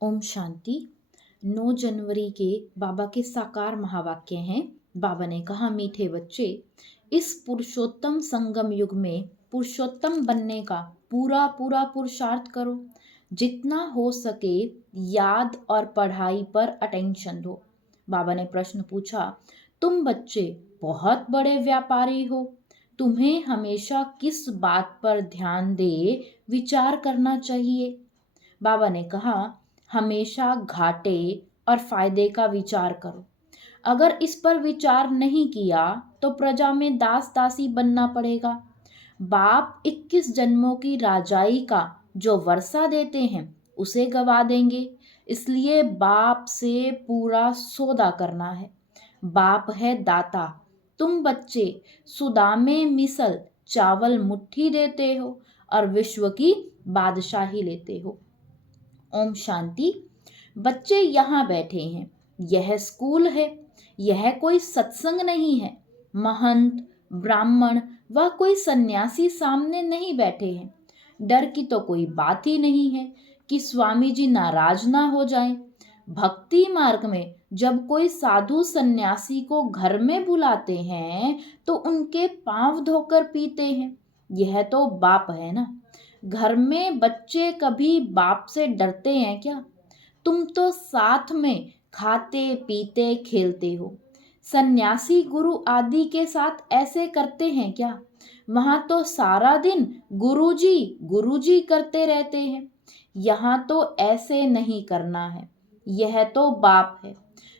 ओम शांति। 9 जनवरी के बाबा के साकार महावाक्य हैं। बाबा ने कहा, मीठे बच्चे, इस पुरुषोत्तम संगम युग में पुरुषोत्तम बनने का पूरा पूरा पुरुषार्थ करो। जितना हो सके याद और पढ़ाई पर अटेंशन दो। बाबा ने प्रश्न पूछा, तुम बच्चे बहुत बड़े व्यापारी हो, तुम्हें हमेशा किस बात पर ध्यान दे विचार करना चाहिए। बाबा ने कहा, हमेशा घाटे और फायदे का विचार करो। अगर इस पर विचार नहीं किया तो प्रजा में दास दासी बनना पड़ेगा। बाप 21 जन्मों की राजाई का जो वर्षा देते हैं उसे गवा देंगे। इसलिए बाप से पूरा सौदा करना है। बाप है दाता। तुम बच्चे सुदामे मिसल चावल मुट्ठी देते हो और विश्व की बादशाही लेते हो। ओम शांति। बच्चे यहाँ बैठे हैं, यह स्कूल है, यह कोई सत्संग नहीं है। महंत, ब्राह्मण व कोई सन्यासी सामने नहीं बैठे हैं। डर की तो कोई बात ही नहीं है कि स्वामी जी नाराज ना हो जाएं। भक्ति मार्ग में जब कोई साधु सन्यासी को घर में बुलाते हैं तो उनके पांव धोकर पीते हैं। यह तो बाप है ना। घर में बच्चे कभी बाप से डरते हैं क्या? तुम तो साथ में खाते पीते खेलते हो। सन्यासी गुरु आदि के साथ ऐसे करते हैं क्या? वहां तो सारा दिन गुरुजी गुरुजी करते रहते हैं। यहाँ तो ऐसे नहीं करना है। यह तो बाप है।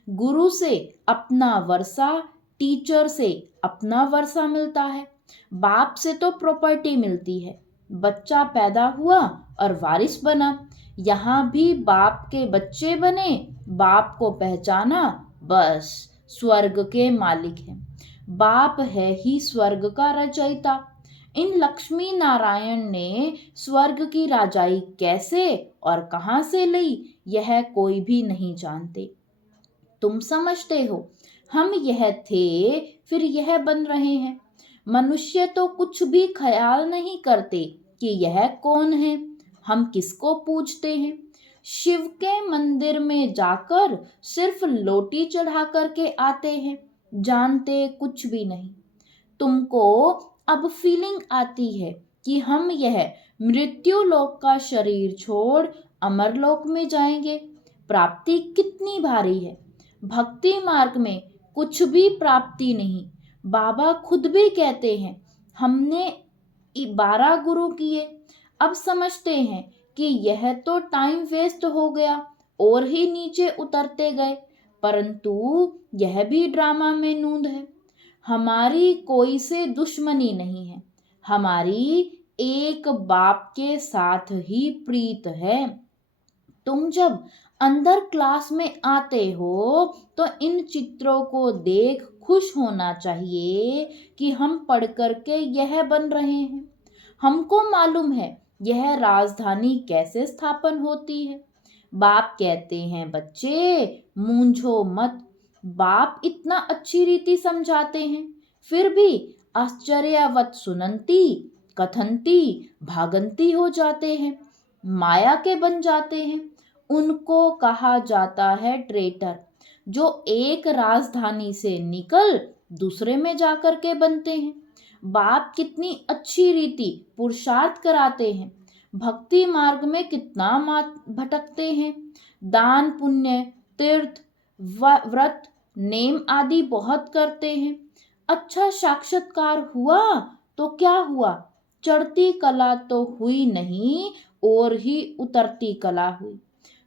गुरु से अपना वर्षा, टीचर से अपना वर्षा मिलता है। बाप से तो प्रॉपर्टी मिलती है। बच्चा पैदा हुआ और वारिस बना। यहाँ भी बाप के बच्चे बने, बाप को पहचाना, बस स्वर्ग के मालिक हैं। बाप है ही स्वर्ग का रचयिता। इन लक्ष्मी नारायण ने स्वर्ग की राजाई कैसे और कहाँ से ली, यह कोई भी नहीं जानते। तुम समझते हो हम यह थे फिर यह बन रहे हैं। मनुष्य तो कुछ भी ख्याल नहीं करते कि यह कौन है, हम किसको पूजते हैं। शिव के मंदिर में जाकर सिर्फ लोटी चढ़ा करके आते हैं, जानते कुछ भी नहीं। तुमको अब फीलिंग आती है कि हम यह मृत्यु लोक का शरीर छोड़ अमर लोक में जाएंगे। प्राप्ति कितनी भारी है। भक्ति मार्ग में कुछ भी प्राप्ति नहीं। बाबा खुद भी कहते हैं, हमने 12 गुरु किए, अब समझते हैं कि यह तो टाइम वेस्ट हो गया और ही नीचे उतरते गए। परंतु यह भी ड्रामा में नूंद है। हमारी कोई से दुश्मनी नहीं है, हमारी एक बाप के साथ ही प्रीत है। तुम जब अंदर क्लास में आते हो तो इन चित्रों को देख खुश होना चाहिए कि हम पढ़ करके यह बन रहे हैं। हमको मालूम है यह राजधानी कैसे स्थापन होती है। बाप कहते हैं, बच्चे मूंझो मत। बाप इतना अच्छी रीति समझाते हैं, फिर भी आश्चर्यवत सुनंती कथनती भागंती हो जाते हैं, माया के बन जाते हैं। उनको कहा जाता है ट्रेटर, जो एक राजधानी से निकल दूसरे में जाकर के बनते हैं। बाप कितनी अच्छी रीति पुरुषार्थ कराते हैं। भक्ति मार्ग में कितना मात भटकते हैं। दान पुण्य तीर्थ व्रत नेम आदि बहुत करते हैं। अच्छा साक्षात्कार हुआ तो क्या हुआ, चढ़ती कला तो हुई नहीं और ही उतरती कला हुई।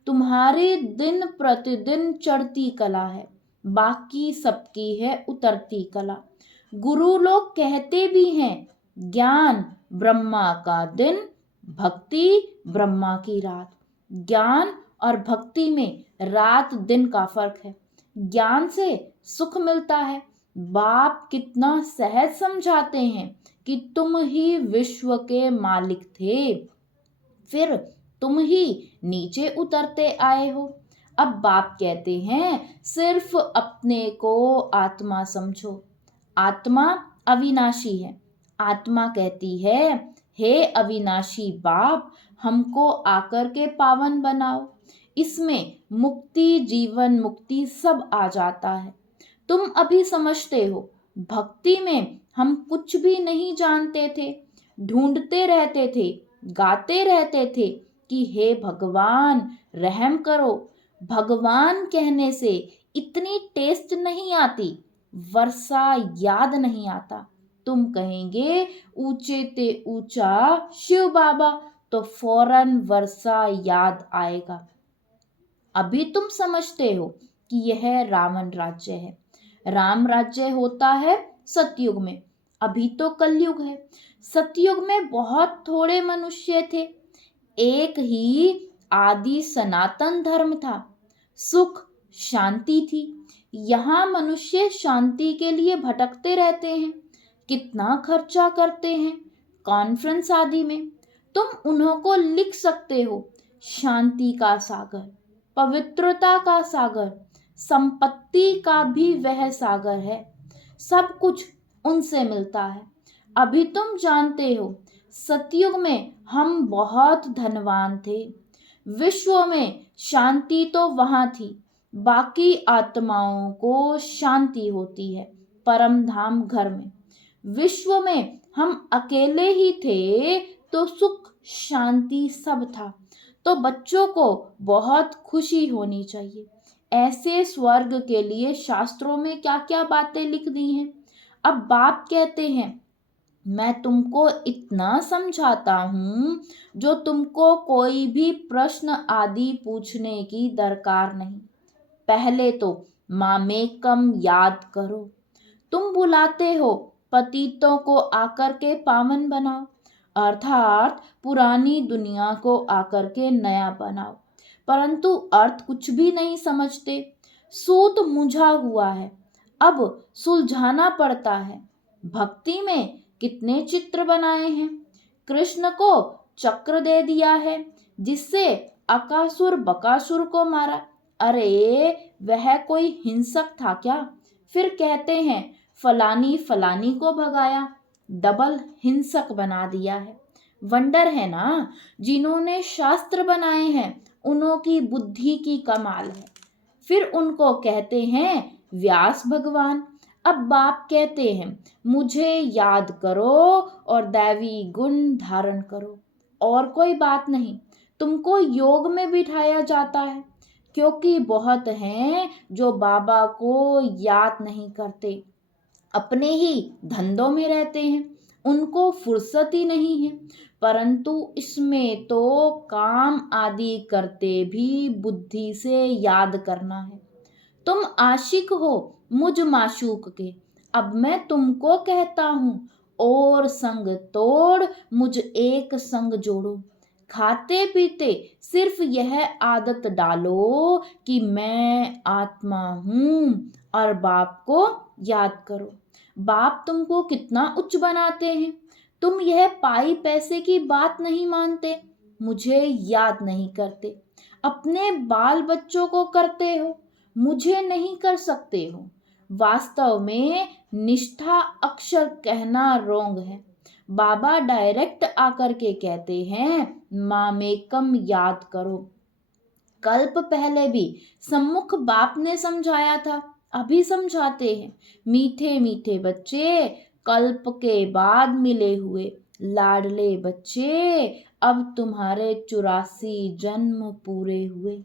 तुम्हारी दिन प्रतिदिन चढ़ती कला है, बाकी सबकी है उतरती कला। गुरु लोग कहते भी हैं, ज्ञान ब्रह्मा का दिन, भक्ति ब्रह्मा की रात। ज्ञान और भक्ति में रात दिन का फर्क है। ज्ञान से सुख मिलता है। बाप कितना सहज समझाते हैं कि तुम ही विश्व के मालिक थे, फिर तुम ही नीचे उतरते आए हो। अब बाप कहते हैं, सिर्फ अपने को आत्मा समझो। आत्मा अविनाशी है। आत्मा कहती है, हे अविनाशी बाप, हमको आकर के पावन बनाओ। इसमें मुक्ति, जीवन मुक्ति सब आ जाता है। तुम अभी समझते हो, भक्ति में हम कुछ भी नहीं जानते थे, ढूंढते रहते थे, गाते रहते थे कि हे भगवान रहम करो। भगवान कहने से इतनी टेस्ट नहीं आती, वर्षा याद नहीं आता। तुम कहेंगे ऊंचे ते ऊंचा शिव बाबा, तो फौरन वर्षा याद आएगा। अभी तुम समझते हो कि यह रावण राज्य है, राम राज्य होता है सतयुग में, अभी तो कलयुग है। सतयुग में बहुत थोड़े मनुष्य थे, एक ही आदि सनातन धर्म था, सुख शांति थी। यहाँ मनुष्य शांति के लिए भटकते रहते हैं, कितना खर्चा करते हैं कॉन्फ्रेंस आदि में। तुम उन्हों को लिख सकते हो, शांति का सागर, पवित्रता का सागर, संपत्ति का भी वह सागर है, सब कुछ उनसे मिलता है। अभी तुम जानते हो, सतयुग में हम बहुत धनवान थे, विश्व में शांति तो वहां थी, बाकी आत्माओं को शांति होती है परम धाम घर में। विश्व में हम अकेले ही थे तो सुख शांति सब था। तो बच्चों को बहुत खुशी होनी चाहिए। ऐसे स्वर्ग के लिए शास्त्रों में क्या क्या बातें लिख दी हैं। अब बाप कहते हैं, मैं तुमको इतना समझाता हूँ जो तुमको कोई भी प्रश्न आदि पूछने की दरकार नहीं। पहले तो मामेकम याद करो। तुम बुलाते हो पतितों को आकर के पावन बनाओ, अर्थात पुरानी दुनिया को आकर के नया बनाओ, परंतु अर्थ कुछ भी नहीं समझते। सूत मुझा हुआ है, अब सुलझाना पड़ता है। भक्ति में कितने चित्र बनाए हैं, कृष्ण को चक्र दे दिया है जिससे अकासुर बकासुर को मारा। अरे वह कोई हिंसक था क्या? फिर कहते हैं फलानी फलानी को भगाया, डबल हिंसक बना दिया है। वंडर है ना, जिन्होंने शास्त्र बनाए हैं उन्हों की बुद्धि की कमाल है। फिर उनको कहते हैं व्यास भगवान। अब बाप कहते हैं मुझे याद करो और दैवी गुण धारण करो, और कोई बात नहीं। तुमको योग में बिठाया जाता है क्योंकि बहुत हैं जो बाबा को याद नहीं करते, अपने ही धंधों में रहते हैं, उनको फुर्सत ही नहीं है। परंतु इसमें तो काम आदि करते भी बुद्धि से याद करना है। तुम आशिक हो मुझ माशूक के, अब मैं तुमको कहता हूँ और संग तोड़ मुझ एक संग जोड़ो। खाते पीते सिर्फ यह आदत डालो कि मैं आत्मा हूँ और बाप को याद करो। बाप तुमको कितना उच्च बनाते हैं, तुम यह पाई पैसे की बात नहीं मानते, मुझे याद नहीं करते। अपने बाल बच्चों को करते हो, मुझे नहीं कर सकते हो। वास्तव में निष्ठा अक्षर कहना रोंग है। बाबा डायरेक्ट आकर के कहते हैं मामेकम याद करो। कल्प पहले भी सम्मुख बाप ने समझाया था, अभी समझाते हैं। मीठे मीठे बच्चे, कल्प के बाद मिले हुए लाडले बच्चे, अब तुम्हारे 84 जन्म पूरे हुए।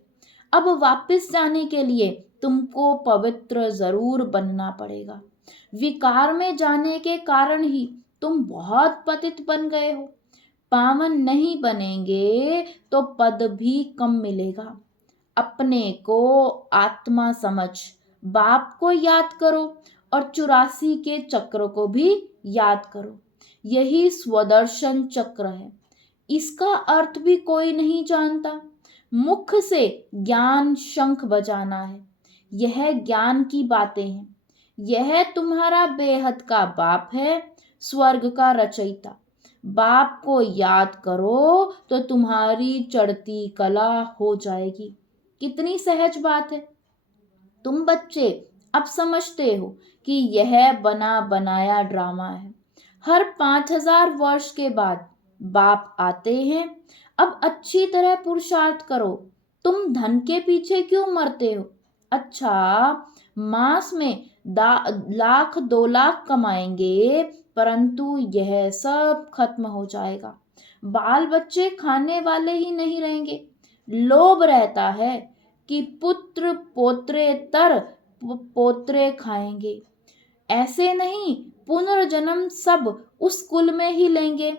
अब वापस जाने के लिए तुमको पवित्र जरूर बनना पड़ेगा। विकार में जाने के कारण ही तुम बहुत पतित बन गए हो। पावन नहीं बनेंगे तो पद भी कम मिलेगा। अपने को आत्मा समझ बाप को याद करो और 84 के चक्र को भी याद करो। यही स्वदर्शन चक्र है, इसका अर्थ भी कोई नहीं जानता। मुख से ज्ञान शंख बजाना है, यह ज्ञान की बातें हैं। यह तुम्हारा बेहद का बाप है, स्वर्ग का रचयिता। बाप को याद करो तो तुम्हारी चढ़ती कला हो जाएगी। कितनी सहज बात है। तुम बच्चे अब समझते हो कि यह बना बनाया ड्रामा है। हर 5000 वर्ष के बाद बाप आते हैं। अब अच्छी तरह पुरुषार्थ करो, तुम धन के पीछे क्यों मरते हो? अच्छा, मास में लाख 2 लाख कमाएंगे, परंतु यह सब खत्म हो जाएगा। बाल बच्चे खाने वाले ही नहीं रहेंगे। लोभ रहता है कि पुत्र पोत्रेतर पोत्रे खाएंगे। ऐसे नहीं, पुनर्जन्म सब उस कुल में ही लेंगे।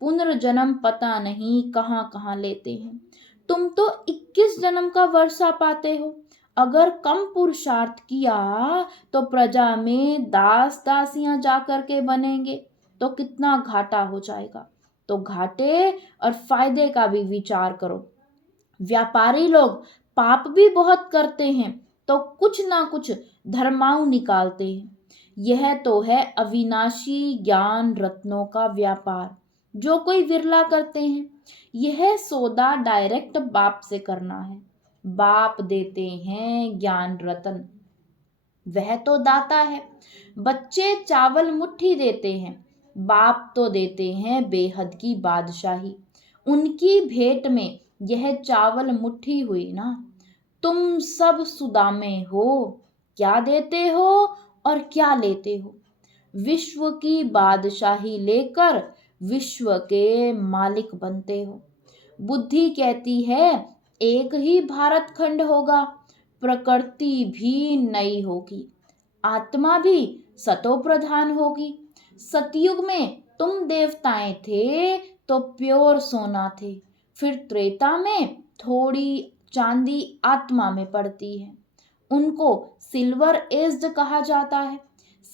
पुनर्जन्म पता नहीं कहाँ कहाँ लेते हैं। तुम तो 21 जन्म का वर्षा पाते हो। अगर कम पुरुषार्थ किया तो प्रजा में दास दासियां जाकर के बनेंगे तो कितना घाटा हो जाएगा। तो घाटे और फायदे का भी विचार करो। व्यापारी लोग पाप भी बहुत करते हैं तो कुछ ना कुछ धर्माऊ निकालते हैं। यह तो है अविनाशी ज्ञान रत्नों का व्यापार, जो कोई विरला करते हैं। यह सौदा डायरेक्ट बाप से करना है। बाप देते हैं ज्ञान रत्न, वह तो दाता है। बच्चे चावल मुट्ठी देते हैं, बाप तो देते हैं बेहद की बादशाही। उनकी भेंट में यह चावल मुट्ठी हुई ना। तुम सब सुदामे हो, क्या देते हो और क्या लेते हो। विश्व की बादशाही लेकर विश्व के मालिक बनते हो। बुद्धि कहती है एक ही भारत खंड होगा, प्रकृति भी नई होगी, आत्मा भी सतो प्रधान होगी। सतयुग में तुम देवताएं थे तो प्योर सोना थे, फिर त्रेता में थोड़ी चांदी आत्मा में पड़ती है, उनको सिल्वर एज्ड कहा जाता है।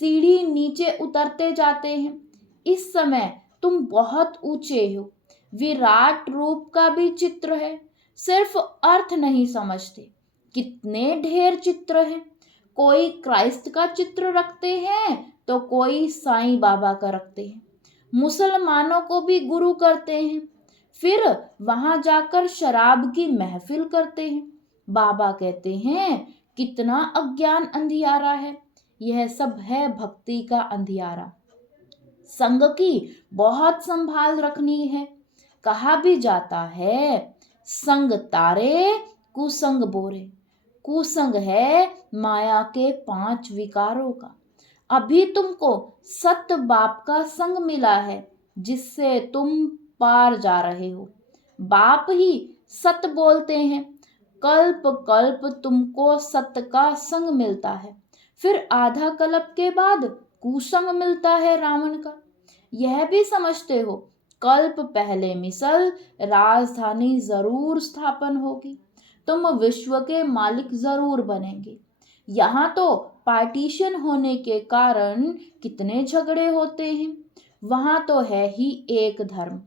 सीढ़ी नीचे उतरते जाते हैं। इस समय तुम बहुत ऊंचे हो। विराट रूप का भी चित्र है, सिर्फ अर्थ नहीं समझते। कितने ढेर चित्र हैं। कोई क्राइस्ट का चित्र रखते हैं तो कोई साईं बाबा का रखते हैं। मुसलमानों को भी गुरु करते हैं, फिर वहां जाकर शराब की महफिल करते हैं। बाबा कहते हैं कितना अज्ञान अंधियारा है। यह सब है भक्ति का अंधियारा। संग की बहुत संभाल रखनी है। कहा भी जाता है संग तारे कुसंग बोरे। कुसंग है माया के 5 विकारों का। अभी तुमको सत बाप का संग मिला है, जिससे तुम पार जा रहे हो। बाप ही सत बोलते हैं। कल्प कल्प तुमको सत्य का संग मिलता है, फिर आधा कल्प के बाद कुसंग मिलता है रावण का। यह भी समझते हो कल्प पहले मिसल राजधानी जरूर स्थापन होगी, तुम विश्व के मालिक जरूर बनेंगे। यहाँ तो पार्टीशन होने के कारण कितने झगड़े होते हैं, वहां तो है ही एक धर्म।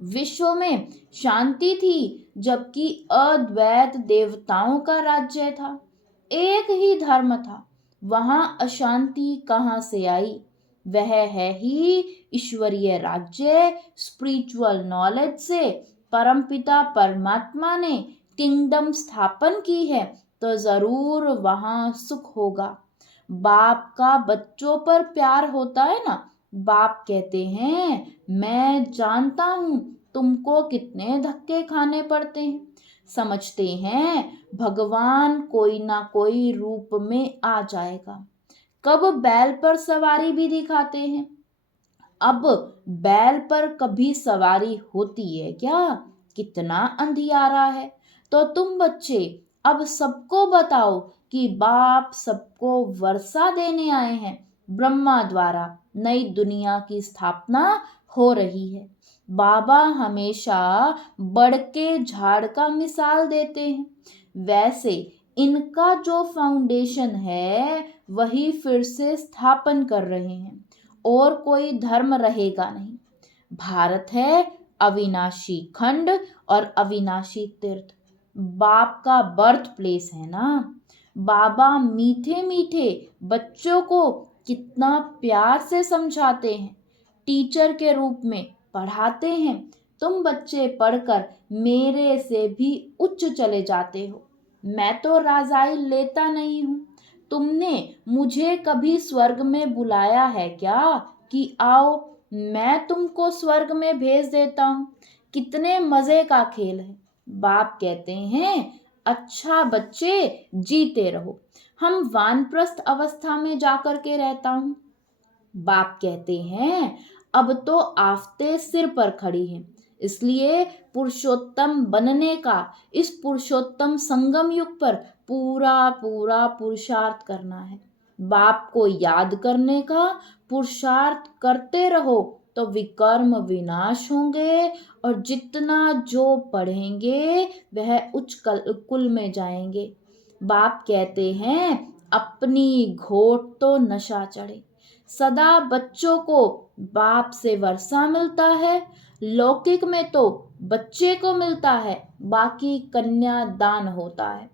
विश्व में शांति थी जबकि अद्वैत देवताओं का राज्य था। एक ही धर्म था, वहां अशांति कहाँ से आई। वह है ही ईश्वरीय राज्य। स्पिरिचुअल नॉलेज से परमपिता परमात्मा ने किंगडम स्थापन की है तो जरूर वहां सुख होगा। बाप का बच्चों पर प्यार होता है ना। बाप कहते हैं मैं जानता हूं तुमको कितने धक्के खाने पड़ते हैं। समझते हैं भगवान कोई ना कोई रूप में आ जाएगा। कब बैल पर सवारी भी दिखाते हैं। अब बैल पर कभी सवारी होती है क्या? कितना अंधियारा है। तो तुम बच्चे अब सबको बताओ कि बाप सबको वर्षा देने आए हैं। ब्रह्मा द्वारा नई दुनिया की स्थापना हो रही है। बाबा हमेशा बड़ के झाड़ का मिसाल देते हैं। वैसे इनका जो फाउंडेशन है वही फिर से स्थापन कर रहे हैं, और कोई धर्म रहेगा नहीं। भारत है अविनाशी खंड और अविनाशी तीर्थ। बाप का बर्थ प्लेस है ना। बाबा मीठे मीठे बच्चों को कितना प्यार से समझाते हैं, टीचर के रूप में पढ़ाते हैं। तुम बच्चे पढ़कर मेरे से भी उच्च चले जाते हो। मैं तो राजाई लेता नहीं हूँ। तुमने मुझे कभी स्वर्ग में बुलाया है क्या कि आओ मैं तुमको स्वर्ग में भेज देता हूँ। कितने मजे का खेल है। बाप कहते हैं, अच्छा बच्चे जीते रहो, हम वानप्रस्थ अवस्था में जाकर के रहता हूं। बाप कहते हैं, अब तो आफते सिर पर खड़ी हैं, इसलिए पुरुषोत्तम बनने का इस पुरुषोत्तम संगम युग पर पूरा पूरा पुरुषार्थ करना है। बाप को याद करने का पुरुषार्थ करते रहो तो विकर्म विनाश होंगे, और जितना जो पढ़ेंगे वह उच्च कुल में जाएंगे। बाप कहते हैं, अपनी घोट तो नशा चढ़े। सदा बच्चों को बाप से वर्षा मिलता है, लौकिक में तो बच्चे को मिलता है, बाकी कन्या दान होता है।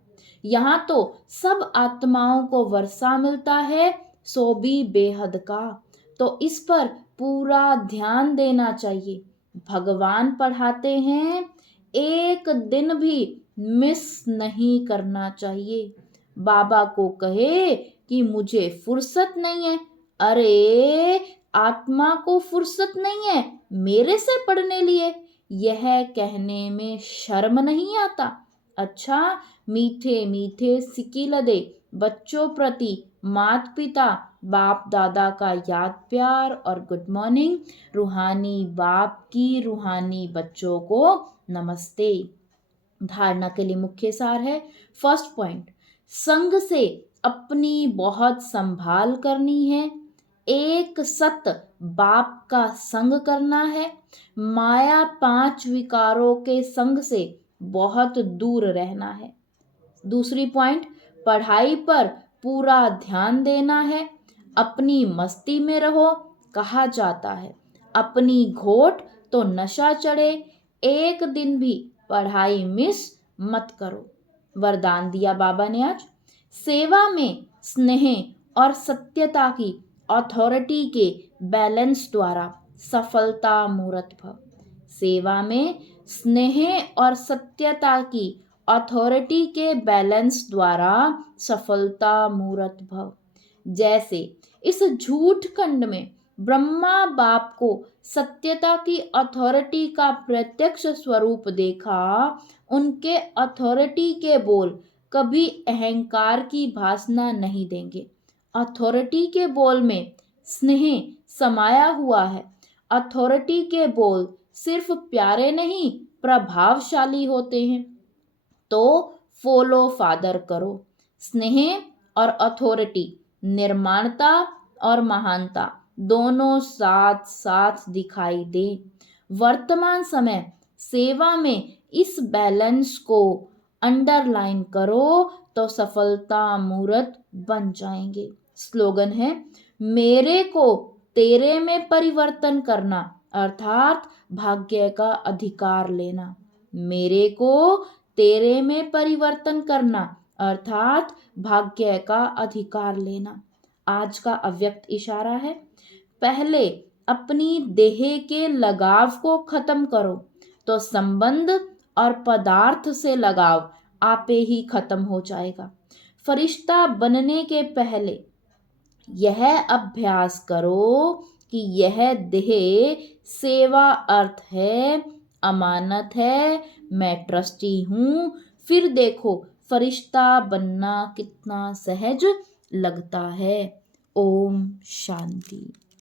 यहाँ तो सब आत्माओं को वर्षा मिलता है, सो भी बेहद का। तो इस पर पूरा ध्यान देना चाहिए। भगवान पढ़ाते हैं, एक दिन भी मिस नहीं करना चाहिए। बाबा को कहे कि मुझे फुर्सत नहीं है, अरे आत्मा को फुर्सत नहीं है मेरे से पढ़ने लिए, यह कहने में शर्म नहीं आता। अच्छा, मीठे मीठे सिकिलदे बच्चों प्रति माता पिता बाप दादा का याद प्यार और गुड मॉर्निंग। रूहानी बाप की रूहानी बच्चों को नमस्ते। धारणा के लिए मुख्य सार है, फर्स्ट पॉइंट, संग से अपनी बहुत संभाल करनी है। एक सत बाप का संग करना है। माया 5 विकारों के संग से बहुत दूर रहना है। दूसरी पॉइंट, पढ़ाई पर पूरा ध्यान देना है। अपनी मस्ती में रहो, कहा जाता है अपनी घोट तो नशा चढ़े, एक दिन भी पढ़ाई मिस मत करो। वरदान दिया बाबा ने आज, सेवा में स्नेह और सत्यता की अथॉरिटी के बैलेंस द्वारा सफलता मूर्त भव। सेवा में स्नेह और सत्यता की अथॉरिटी के बैलेंस द्वारा सफलता मूर्त भव। जैसे इस झूठ खंड में ब्रह्मा बाप को सत्यता की अथॉरिटी का प्रत्यक्ष स्वरूप देखा, उनके अथॉरिटी के बोल कभी अहंकार की भासना नहीं देंगे। अथॉरिटी के बोल में स्नेह समाया हुआ है। अथॉरिटी के बोल सिर्फ प्यारे नहीं प्रभावशाली होते हैं। तो फॉलो फादर करो। स्नेह और अथॉरिटी, निर्माणता और महानता दोनों साथ साथ दिखाई दे। वर्तमान समय सेवा में इस बैलेंस को अंडरलाइन करो तो सफलता मूर्त बन जाएंगे। स्लोगन है, मेरे को तेरे में परिवर्तन करना अर्थात भाग्य का अधिकार लेना। मेरे को तेरे में परिवर्तन करना अर्थात भाग्य का अधिकार लेना। आज का अव्यक्त इशारा है, पहले अपनी देह के लगाव को खत्म करो तो संबंध और पदार्थ से लगाव आपे ही खत्म हो जाएगा। फरिश्ता बनने के पहले यह अभ्यास करो कि यह देह सेवा अर्थ है, अमानत है, मैं ट्रस्टी हूँ। फिर देखो फरिश्ता बनना कितना सहज लगता है। ओम शांति।